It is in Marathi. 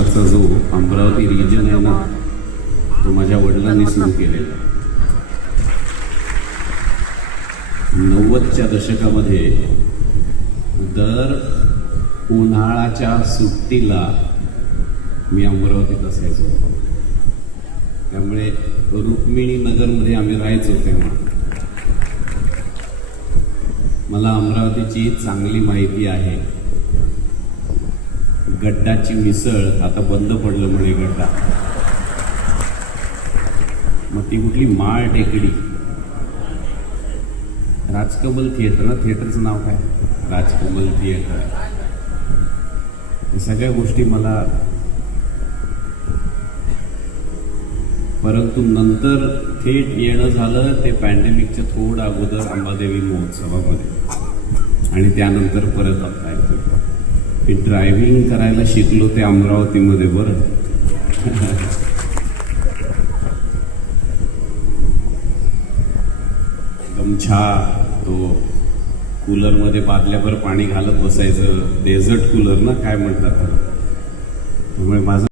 नाटकाचा जो अमरावती रिजन आहे ना, तो माझ्या वडिलांनी सुरू केलेला. 90च्या दशकामध्ये दर उन्हाळ्याच्या सुट्टीला मी अमरावतीत असायचो. त्यामुळे रुक्मिणी नगरमध्ये आम्ही राहायचो. तेव्हा मला अमरावतीची चांगली माहिती आहे. गड्डाची मिसळ आता बंद पडलं म्हणे गड्डा. मग ती कुठली माळ टेकडी, राजकमल थिएटर ना, थिएटरचं नाव काय, राजकमल थिएटर. या सगळ्या गोष्टी मला, परंतु नंतर थेट येणं झालं ते पॅन्डेमिकच्या थोडं अगोदर अंबादेवी महोत्सवामध्ये, आणि त्यानंतर परत आता येतो. मी ड्रायव्हिंग करायला शिकलो ते अमरावतीमध्ये. बरं गमछा, तो कूलरमध्ये बादल्याभर पाणी घालत बसायचं, डेझर्ट कूलर ना काय म्हणतात. त्यामुळे माझं